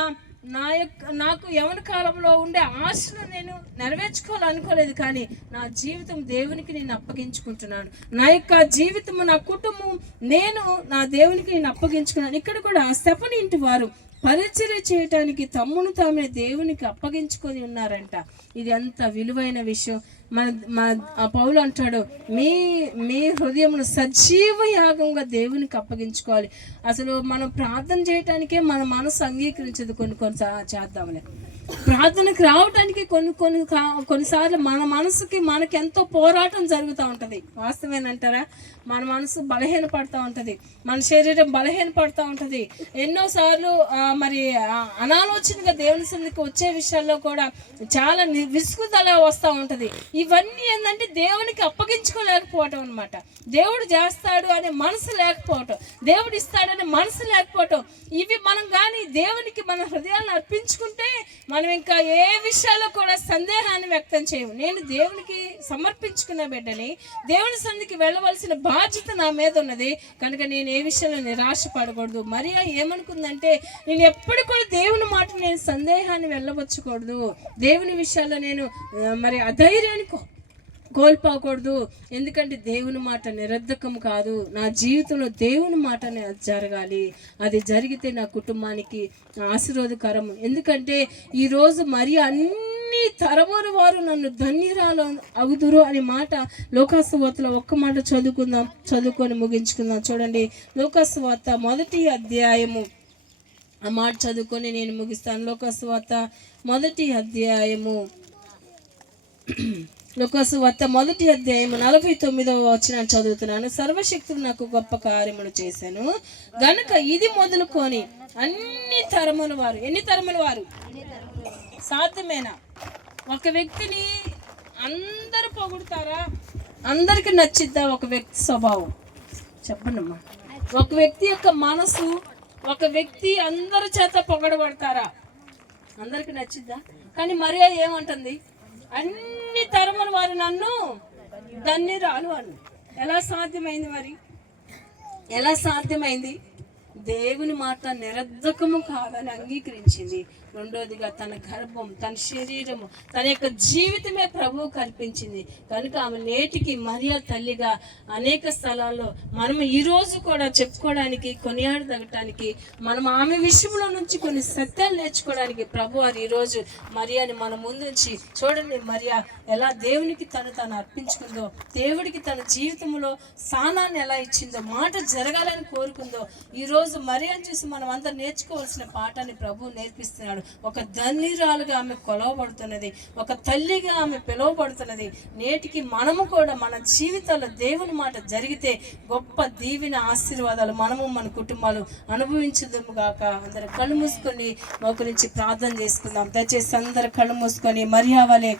నాకు యవన కాలంలో ఉండే ఆశను నేను నెరవేర్చుకోవాలనుకోలేదు, కానీ నా జీవితం దేవునికి నేను అప్పగించుకుంటున్నాను. నా యొక్క జీవితము, నా కుటుంబం, నేను నా దేవునికి నేను అప్పగించుకున్నాను. ఇక్కడ కూడా స్టెఫనీ ఇంటి వారు పరిచర్య చేయటానికి తమ్మును తామే దేవునికి అప్పగించుకొని ఉన్నారంట. ఇది ఎంత విలువైన విషయం. ఆ పౌలు అంటాడు, మీ హృదయమును సజీవ యాగంగా దేవునికి అప్పగించుకోవాలి. అసలు మనం ప్రార్థన చేయటానికే మన మనసు అంగీకరించదు. కొన్ని చేద్దాంలే, ప్రార్థనకు రావడానికి కొన్నిసార్లు మన మనసుకి మనకి ఎంతో పోరాటం జరుగుతూ ఉంటుంది. వాస్తవేనంటారా? మన మనసు బలహీన పడుతూ ఉంటుంది, మన శరీరం బలహీన పడుతూ ఉంటుంది. ఎన్నోసార్లు మరి అనాలోచనగా దేవుని సన్నిధికి వచ్చే విషయాల్లో కూడా చాలా విసుగుదల వస్తూ ఉంటుంది. ఇవన్నీ ఏంటంటే దేవునికి అప్పగించుకోలేకపోవటం అనమాట. దేవుడు చేస్తాడు అనే మనసు లేకపోవటం, దేవుడు ఇస్తాడనే మనసు లేకపోవటం. ఇవి మనం కానీ దేవునికి మన హృదయాలను అర్పించుకుంటే మనం ఇంకా ఏ విషయాల్లో కూడా సందేహాన్ని వ్యక్తం చేయము. నేను దేవునికి సమర్పించుకున్న బిడ్డని, దేవుని సన్నిధికి వెళ్ళవలసిన బాధ్యత నా మీద ఉన్నది కనుక నేను ఏ విషయంలో నిరాశ పడకూడదు. మరియా ఏమనుకుందంటే, నేను ఎప్పుడు కూడా దేవుని మాట నేను సందేహాన్ని వెళ్ళవచ్చకూడదు, దేవుని విషయాల్లో నేను మరి అధైర్యాన్ని కోల్పోకూడదు. ఎందుకంటే దేవుని మాట నిరర్ధకం కాదు. నా జీవితంలో దేవుని మాట జరగాలి. అది జరిగితే నా కుటుంబానికి ఆశీర్వాదకరం. ఎందుకంటే ఈరోజు మరి అన్ని తరముల వారు నన్ను ధన్యురాలు అగుదురు అనే మాట లోకాసువార్తలో ఒక్క మాట చదువుకొని ముగించుకుందాం. చూడండి, లోకాసువార్త 1వ అధ్యాయము, ఆ మాట చదువుకొని నేను ముగిస్తాను. లోకాసువార్త 1వ అధ్యాయము, లోకాసువార్త 1వ అధ్యాయము 49వ వచనం చదువుతున్నాను. సర్వశక్తుడు నాకు గొప్ప కార్యములు చేశాను గనుక ఇది మొదలుకొని అన్ని తరముల వారు. ఎన్ని తరముల వారు? సాధ్యమేనా? ఒక వ్యక్తిని అందరూ పొగుడతారా? అందరికి నచ్చిద్దా ఒక వ్యక్తి స్వభావం? చెప్పండమ్మా. ఒక వ్యక్తి యొక్క మనసు, ఒక వ్యక్తి అందరి చేత పొగడబడతారా? అందరికి నచ్చిద్దా? కానీ మరియా ఏమంటుంది? అన్ని తరముల వారు నన్ను ధన్యురాలు అను. ఎలా సాధ్యమైంది? మరి ఎలా సాధ్యమైంది? దేవుని మాట నిరర్ధకము కాదని అంగీకరించింది. రెండోదిగా తన గర్భం, తన శరీరము, తన యొక్క జీవితమే ప్రభువు కల్పించింది కనుక ఆమె నేటికి మరియా తల్లిగా అనేక స్థలాల్లో మనం ఈరోజు కూడా చెప్పుకోవడానికి, కొనియాడదగటానికి, మనం ఆమె విషయంలో నుంచి కొన్ని సత్యాలు నేర్చుకోవడానికి ప్రభు వారు ఈరోజు మరియాని మన ముందుంచి, చూడండి మరియా ఎలా దేవునికి తను అర్పించుకుందో, దేవుడికి తన జీవితంలో స్థానాన్ని ఎలా ఇచ్చిందో, మాట జరగాలని కోరుకుందో. ఈరోజు మరియాని చూసి మనం అంతా నేర్చుకోవాల్సిన పాఠాన్ని ప్రభు నేర్పిస్తున్నాడు. ఒక ధన్యురాలుగా ఆమె కొలవబడుతున్నది, ఒక తల్లిగా ఆమె పిలువబడుతున్నది. నేటికి మనము కూడా మన జీవితాల్లో దేవుని మాట జరిగితే గొప్ప దీవెన ఆశీర్వాదాలు మనము మన కుటుంబాలు అనుభవించుదాము గాక. అందరు కళ్ళు మూసుకొని మా గురించి ప్రార్థన చేసుకుందాం. దయచేసి అందరు కళ్ళు మూసుకొని మరియా వలె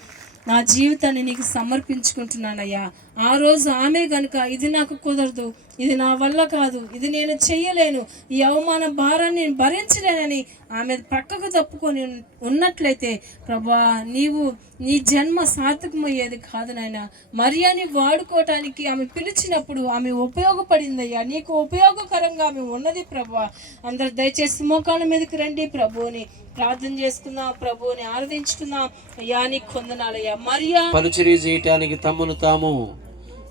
నా జీవితాన్ని నీకు సమర్పించుకుంటున్నానయ్యా. ఆ రోజు ఆమె కనుక ఇది నాకు కుదరదు, ఇది నా వల్ల కాదు, ఇది నేను చెయ్యలేను, ఈ అవమాన భారాన్ని నేను భరించలేనని ఆమె పక్కకు తప్పుకొని ఉన్నట్లయితే ప్రభా నీవు నీ జన్మ సార్థకమయ్యేది కాదు నాయన. మరియాని వాడుకోవటానికి ఆమె పిలిచినప్పుడు ఆమె ఉపయోగపడిందయ్యా, నీకు ఉపయోగకరంగా ఆమె ఉన్నది ప్రభా. అందరు దయచేసి మోకాళ్ళ మీదకి రండి, ప్రభువుని ప్రార్థన చేసుకుందాం, ప్రభువుని ఆరాధించుకుందాం. అయ్యా నీకు కొందనాలయ్యా. మరియా పరిచర్య చేయటానికి తమను తాము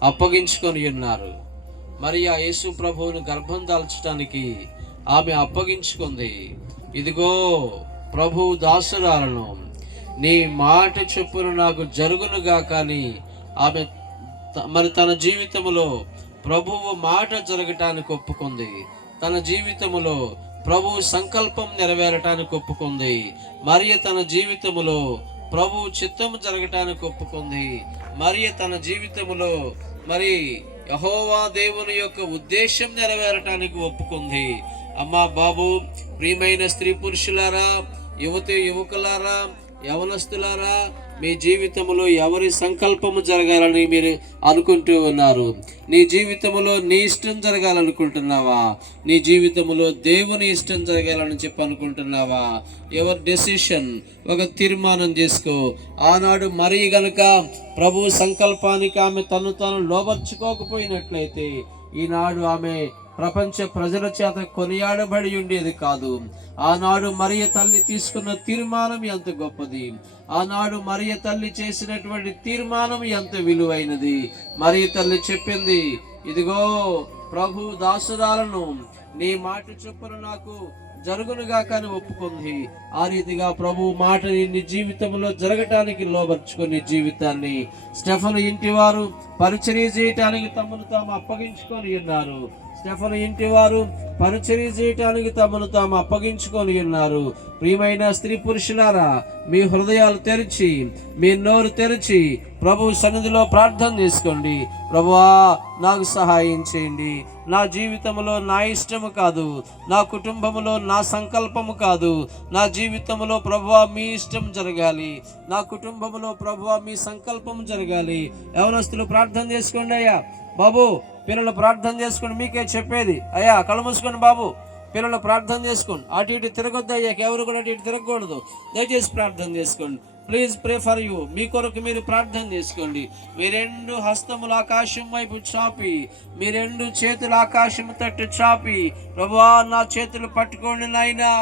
అప్పగించుకొని ఉన్నారు. మరియా యేసు ప్రభువుని గర్భం దాల్చడానికి ఆమె అప్పగించుకుంది. ఇదిగో ప్రభువు దాసురాలను, నీ మాట చొప్పున నాకు జరుగునుగా. కానీ ఆమె మరి తన జీవితంలో ప్రభువు మాట జరగటానికి ఒప్పుకుంది. తన జీవితంలో ప్రభువు సంకల్పం నెరవేరటానికి ఒప్పుకుంది. మరియ తన జీవితంలో ప్రభువు చిత్తము జరగటానికి ఒప్పుకుంది. మరియ తన జీవితంలో మరి యెహోవా దేవుని యొక్క ఉద్దేశం నెరవేరటానికి ఒప్పుకుంది. అమ్మా బాబు, ప్రియమైన స్త్రీ పురుషులారా, యువకులారా, యవనస్తులారా, మీ జీవితంలో ఎవరి సంకల్పము జరగాలని మీరు అనుకుంటూ ఉన్నారు? నీ జీవితంలో నీ ఇష్టం జరగాలనుకుంటున్నావా? నీ జీవితంలో దేవుని ఇష్టం జరగాలని చెప్పి అనుకుంటున్నావా? ఎవరి డెసిషన్, ఒక తీర్మానం చేసుకో. ఆనాడు మరి గనుక ప్రభు సంకల్పానికి ఆమె తను లోబర్చుకోకపోయినట్లయితే ఈనాడు ఆమె ప్రపంచ ప్రజల చేత కొనియాడబడి ఉండేది కాదు. ఆనాడు మరియ తల్లి తీసుకున్న తీర్మానం ఎంత గొప్పది, ఆనాడు మరియ తల్లి చేసినటువంటి తీర్మానం ఎంత విలువైనది. మరియ తల్లి చెప్పింది, ఇదిగో ప్రభు దాసురాలను, నీ మాట చొప్పున నాకు జరుగునుగా కానీ ఒప్పుకుంది. ఆ రీతిగా ప్రభు మాటని నీ జీవితంలో జరగటానికి లోబర్చుకుని జీవితాన్ని స్టెఫను ఇంటి వారు పరిచర్య చేయటానికి తమను తాము అప్పగించుకొని ఉన్నారు. స్టెఫను ఇంటి వారు పరిచర్య చేయటానికి తమను తాము అప్పగించుకొని ఉన్నారు. ప్రియమైన స్త్రీ పురుషులారా, మీ హృదయాలు తెరిచి, మీ నోరు తెరిచి ప్రభు సన్నిధిలో ప్రార్థన చేసుకోండి. ప్రభువా, నాకు సహాయం చేయండి. నా జీవితంలో నా ఇష్టము కాదు, నా కుటుంబంలో నా సంకల్పము కాదు, నా జీవితంలో ప్రభువా మీ ఇష్టం జరగాలి, నా కుటుంబంలో ప్రభువా మీ సంకల్పం జరగాలి. యవనస్తులు ప్రార్థన చేసుకోండి. అయ్యా బాబు, పిల్లలు ప్రార్థన చేసుకోండి. మీకే చెప్పేది. అయ్యా కళ్ళు మూసుకోండి బాబు, పిల్లలు ప్రార్థన చేసుకోండి. అటు ఇటు తిరగొద్దు అయ్యా, ఎవరు కూడా అటు ఇటు తిరగకూడదు. దయచేసి ప్రార్థన చేసుకోండి. Please pray for you. మీ కొరకు మీరు ప్రార్థన చేసుకోండి. మీ రెండు హస్తములు ఆకాశం వైపు చాపి, మీ రెండు చేతులు ఆకాశం తట్టు చాపి, ప్రభువా నా చేతులు పట్టుకోండి నాయనా.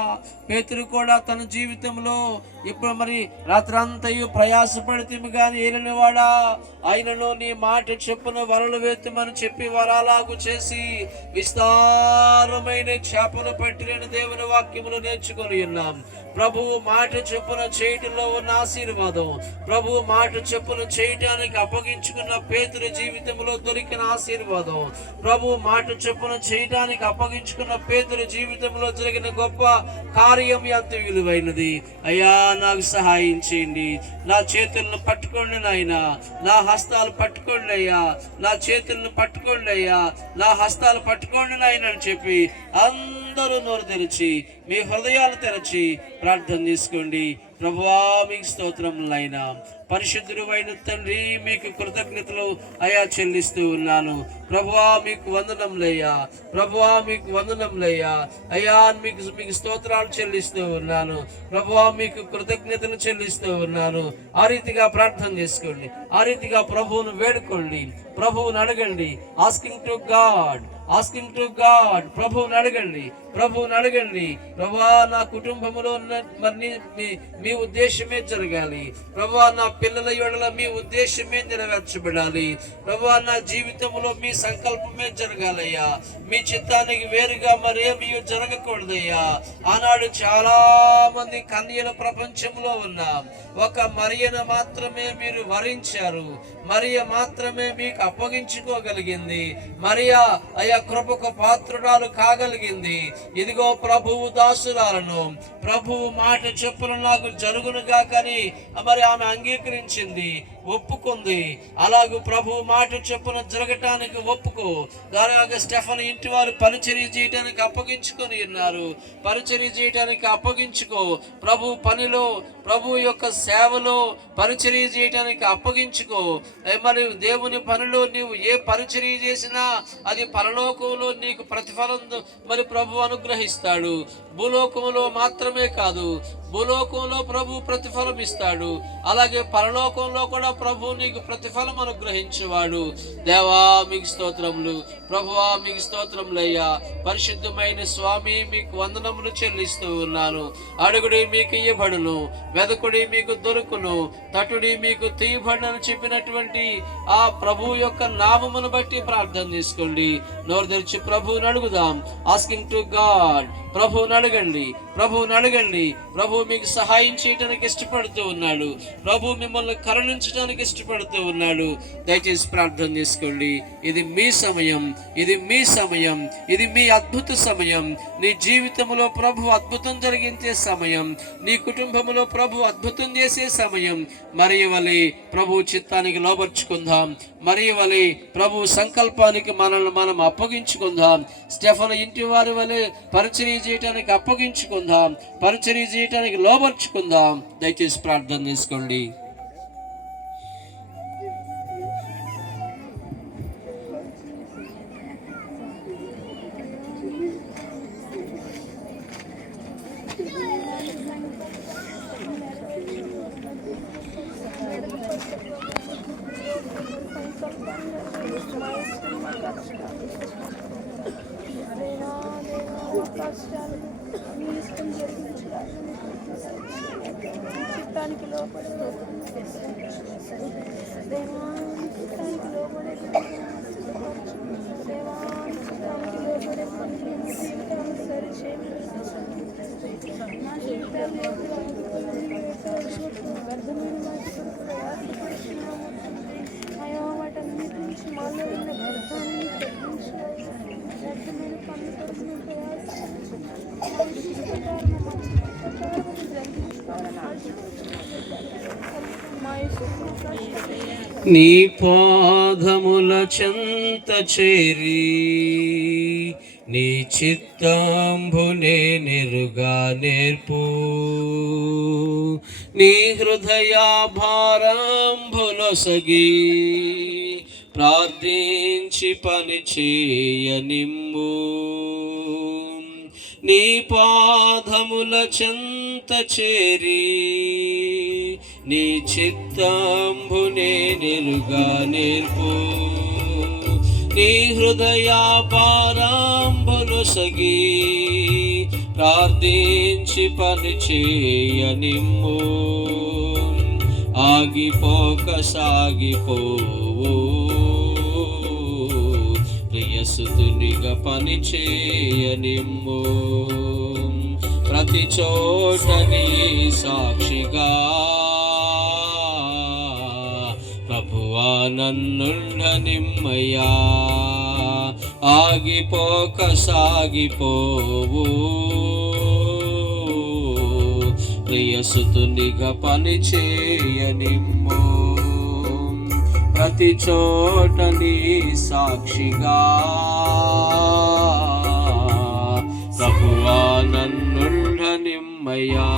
పేతురు కూడా తన జీవితంలో ఇప్పుడు మరి రాత్రంతయు ప్రయాసపడితే కానీ ఏలినవాడా, ఆయనలో నీ మాట చెప్పున వలలు వేత్తమని చెప్పి వరాలాగు చేసి విస్తారమైన చేపలు పట్టిన దేవుని వాక్యములు నేర్చుకొని ఉన్నాం. ప్రభువు మాట చెప్పున చేయటంలో ఉన్న ఆశీర్వాదం, ప్రభువు మాట చెప్పున చేయటానికి అప్పగించుకున్న పేతురు జీవితంలో దొరికిన ఆశీర్వాదం, ప్రభువు మాట చెప్పున చేయటానికి అప్పగించుకున్న పేతురు జీవితంలో జరిగిన గొప్ప కార్యం ఎంత విలువైనది. అయ్యా నాకు సహాయం చేయండి. నా చేతులను పట్టుకోండి నాయనా, నా హస్తాలు పట్టుకోండి అయ్యా, నా చేతులను పట్టుకోండి అయ్యా, నా హస్తాలు పట్టుకోండి నాయన అని చెప్పి అందరూ నోరు తెరిచి, మీ హృదయాలు తెరచి ప్రార్థన చేసుకోండి. ప్రభువా మీకు స్తోత్రములైనా, పరిశుద్ధుడు అయిన తండ్రి మీకు కృతజ్ఞతలు అయా చెల్లిస్తూ ఉన్నాను. ప్రభువా మీకు వందనంలయ్యా, ప్రభువా మీకు వందనంలయ్యా. అయ్యా మీకు స్తోత్రాలు చెల్లిస్తూ ఉన్నాను. ప్రభువా మీకు కృతజ్ఞతలు చెల్లిస్తూ ఉన్నాను. ఆ రీతిగా ప్రార్థన చేసుకోండి, ఆ రీతిగా ప్రభువును వేడుకోండి, ప్రభువును అడగండి. Asking to God, asking to God. ప్రభువును అడగండి, ప్రభువును అడగండి. ప్రభువా నా కుటుంబంలో మరి మీ ఉద్దేశమే జరగాలి. ప్రభువా నా పిల్లల యొడల మీ ఉద్దేశమే నెరవేర్చబడాలి. ప్రభువా నా జీవితంలో మీ సంకల్పమే జరగాలయ్యా. మీ చిత్తానికి వేరుగా మరేమీ జరగకూడదయ్యా. ఆనాడు చాలా మంది కన్యల ప్రపంచంలో ఉన్నాం. ఒక మరియను మాత్రమే మీరు వరించారు, మరియ మాత్రమే మీకు అప్పగించుకోగలిగింది. మరియా అయ్యా కృపకు పాత్రురాలు కాగలిగింది. ఇదిగో ప్రభువు దాసురాలను, ప్రభువు మాట చెప్పున నాకు జరుగునుగా కానీ మరి ఆమె అంగీకరించింది, ఒప్పుకుంది. అలాగూ ప్రభు మాట చెప్పున జరగటానికి ఒప్పుకో. అలాగే స్టెఫన్ ఇంటి వారు పరిచర్య చేయడానికి అప్పగించుకొని ఉన్నారు. పరిచర్య చేయడానికి అప్పగించుకో. ప్రభు పనిలో, ప్రభు యొక్క సేవలో పరిచర్య చేయడానికి అప్పగించుకో. మరి దేవుని పనిలో నీవు ఏ పరిచర్య చేసినా అది పరలోకంలో నీకు ప్రతిఫలం మరి ప్రభు అనుగ్రహిస్తాడు. భూలోకంలో మాత్రమే కాదు, భూలోకంలో ప్రభు ప్రతిఫలం ఇస్తాడు. అలాగే పరలోకంలో కూడా ప్రభు నీకు ప్రతిఫలం అనుగ్రహించేవాడు. దేవా మీకు స్తోత్రములు, ప్రభువా మీకు స్తోత్రములయ్యా. పరిశుద్ధమైన స్వామి మీకు వందనములు చెల్లిస్తూ ఉన్నాను. అడుగుడి మీకు ఇయ్యబడును, వెదకుడి మీకు దొరుకును, తటుడి మీకు తీయబడునని చెప్పినటువంటి ఆ ప్రభు యొక్క నామమును బట్టి ప్రార్థన చేసుకోండి. నోరు తెరిచి ప్రభువుని అడుగుదాం. Asking to God. ప్రభువుని అడగండి, ప్రభువుని అడగండి. ప్రభు మీకు సహాయం చేయడానికి ఇష్టపడుతూ ఉన్నాడు. ప్రభు మిమ్మల్ని కరుణించడానికి ఇష్టపడుతూ ఉన్నాడు. దయచేసి ప్రార్థన చేసుకోండి. ఇది మీ సమయం, ఇది మీ సమయం, ఇది మీ అద్భుత సమయం. నీ జీవితంలో ప్రభు అద్భుతం జరిగించే సమయం, నీ కుటుంబంలో ప్రభు అద్భుతం చేసే సమయం. మరియు వలె ప్రభు చిత్తానికి లోబర్చుకుందాం, మరియు వలె ప్రభు సంకల్పానికి మనల్ని మనం అప్పగించుకుందాం. స్టెఫన్ ఇంటి వారి వలె పరిచర్య చేయడానికి అప్పగించుకుందాం, పరిచర్య చేయడానికి లోబర్చుకుందాం. దయచేసి ప్రార్థన చేసుకోండి. కష్టాలను మీ ఇష్టం జరిగించాలని చిత్తానికి లోపడే దేవాని చిత్తానికి లోపడే దేవాని చిత్తానికి లోపడే జీవితాన్ని సరిచేయండి. నా జీవితాన్ని వ్యర్థమైన వాటి కొరకు ప్రయాసపడుతున్నాము. అయా వాటన్నిటి నుంచి మాలో ఉన్న వ్యర్థాన్ని తగ్గించి వ్యర్థమైన పనుల కొరకు మేము ప్రయాసపడుతున్నాము. గ్రహించుకోవాలని ఆశపడుతున్నాము. మా నీ పాదముల చెంత చేరి నీ చిత్తంబునే నెరుగా నేర్పు. నీ హృదయ భారంబులొసగి ప్రార్థించి పని చేయనిమ్ము. నీ పాదముల చెంత చేరి నీ చిత్తంబునే నెరుగా నేర్పు. నీ హృదయ భారంబులొసగి ప్రార్థించి పని చేయనిమ్ము. ఆగిపోక సాగిపోవు ప్రియసుతునిగా పని చేయనిమ్ము. ప్రతి చోటని సాక్షిగా ప్రభువా నన్నుండనిమ్మయ్యా. ఆగిపోక సాగిపోవు ప్రియసుతునిగా పని చేయనిమ్ము. ప్రతి చోటని సాక్షిగా ప్రభువా నన్నుండనిమ్మయ్యా.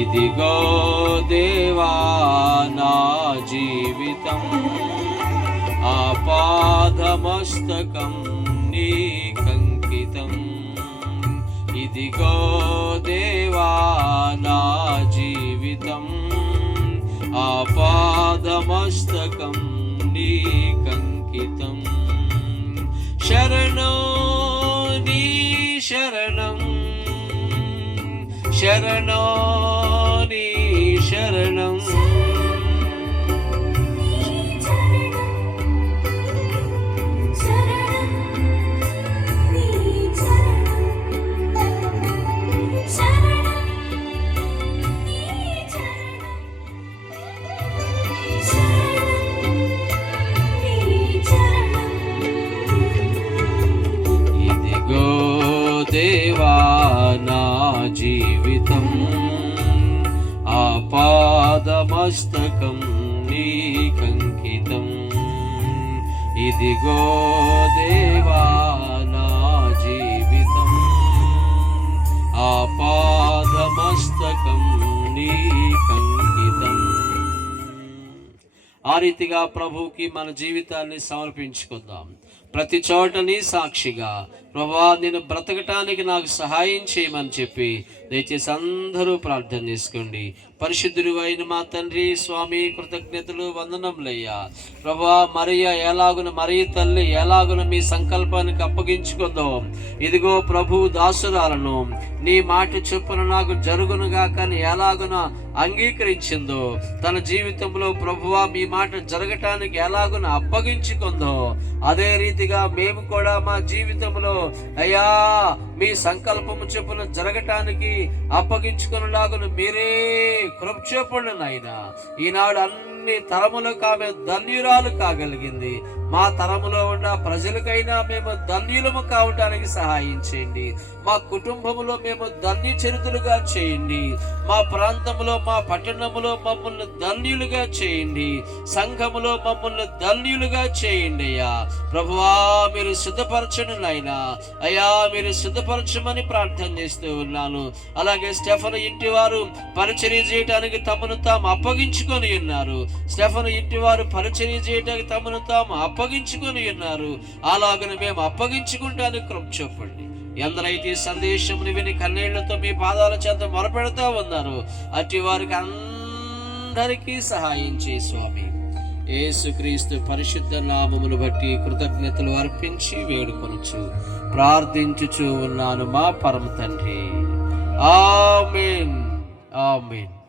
ఇదిగో దేవా నా జీవితం ఆపాదమస్తకం నీకంకితం. ఇదిగో దేవా నా జీవితం ఆపాదమస్తకం నీకంకితం. శరణం నీ శరణం శరణో నీ శరణం. ఇదిగో దేవా నా జీవితం ఆపాదమస్తకం నీకంకితం. ఇదిగో దేవా నా జీవితం ఆపాదమస్తకం నీకంకితం. ఆ రీతిగా ప్రభువుకి మన జీవితాన్ని సమర్పించుకుందాం. ప్రతి చోటని సాక్షిగా ప్రభువా నేను బ్రతకటానికి నాకు సహాయం చేయమని చెప్పి దయచేసి అందరూ ప్రార్థన చేసుకోండి. పరిశుద్ధుడు అయిన మా తండ్రి స్వామి కృతజ్ఞతలు వందనములయ్యా. ప్రభువా మరియ ఎలాగున మరియ తల్లి ఎలాగున మీ సంకల్పానికి అప్పగించుకుందో ఇదిగో ప్రభు దాసురాలను నీ మాట చొప్పున నాకు జరుగునుగా కానీ ఎలాగున అంగీకరించిందో తన జీవితంలో ప్రభువా మీ మాట జరగటానికి ఎలాగున అప్పగించుకుందో అదే రీతిగా మేము కూడా మా జీవితంలో అయ్యా మీ సంకల్పము చొప్పున జరగటానికి అప్పగించుకునేలాగున మీరే కృప చూపండి నాయనా. ఈనాడు అన్ని తరములకు ఆమె ధన్యురాలు కాగలిగింది. మా తరములో ఉన్న ప్రజలకైనా మేము ధన్యులము కావటానికి సహాయం చేయండి. మా కుటుంబములో మేము ధన్య చరిత్రలుగా చేయండి. మా ప్రాంతంలో మా పట్టణములో మమ్మల్ని ధన్యులుగా చేయండి. సంఘములో మమ్మల్ని ధన్యులుగా చేయండి అయ్యా. ప్రభువా మీరు సిద్ధపరచండి నాయనా. అయ్యా మీరు సిద్ధపరచమని ప్రార్థన చేస్తూ ఉన్నాను. అలాగే స్టెఫను ఇంటి వారు పరిచర్య చేయడానికి తమను తాము అప్పగించుకొని ఉన్నారు. స్టెఫను ఇంటి వారు పరిచర్య చేయడానికి తమను తాము అప్పగించుకొని ఉన్నారు. అలాగని మేము అప్పగించుకుంటానికి కృప చూపండి. ఎందరైతే సందేశముని విని కన్నీళ్లతో మీ పాదాల చెంత మొరపెడుతూ ఉన్నారు అట్టి వారికి అందరికీ సహాయం చేయి స్వామి. యేసుక్రీస్తు పరిశుద్ధ నామమును బట్టి కృతజ్ఞతలు అర్పించి వేడుకొనుచు ప్రార్థించుచు ఉన్నాను మా పరమ తండ్రి. ఆమేన్. ఆమేన్.